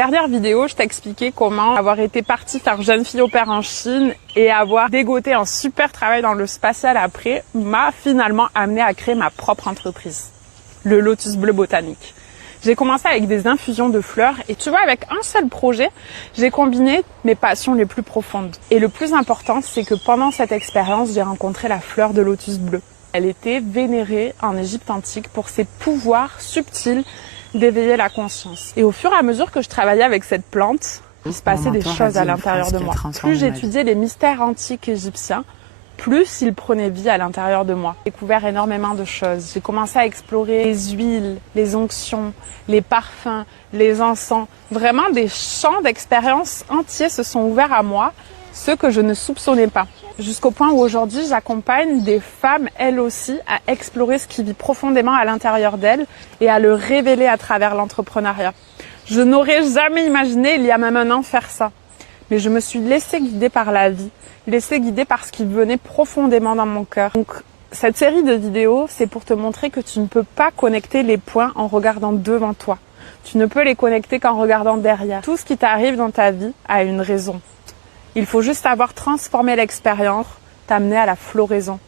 Dernière vidéo, je t'ai expliqué comment avoir été partie faire jeune fille au père en Chine et avoir dégoté un super travail dans le spatial après m'a finalement amené à créer ma propre entreprise, le Lotus Bleu Botanique. J'ai commencé avec des infusions de fleurs et tu vois, avec un seul projet, j'ai combiné mes passions les plus profondes. Et le plus important, c'est que pendant cette expérience, j'ai rencontré la fleur de lotus bleu. Elle était vénérée en Égypte antique pour ses pouvoirs subtils d'éveiller la conscience. Et au fur et à mesure que je travaillais avec cette plante, il se passait des choses à l'intérieur de moi. Plus j'étudiais les mystères antiques égyptiens, plus ils prenaient vie à l'intérieur de moi. J'ai découvert énormément de choses. J'ai commencé à explorer les huiles, les onctions, les parfums, les encens. Vraiment des champs d'expérience entiers se sont ouverts à moi, ceux que je ne soupçonnais pas. Jusqu'au point où aujourd'hui, j'accompagne des femmes, elles aussi, à explorer ce qui vit profondément à l'intérieur d'elles et à le révéler à travers l'entrepreneuriat. Je n'aurais jamais imaginé, il y a même un an, faire ça. Mais je me suis laissée guider par la vie, laissée guider par ce qui venait profondément dans mon cœur. Donc, cette série de vidéos, c'est pour te montrer que tu ne peux pas connecter les points en regardant devant toi. Tu ne peux les connecter qu'en regardant derrière. Tout ce qui t'arrive dans ta vie a une raison. Il faut juste avoir transformé l'expérience, t'amener à la floraison.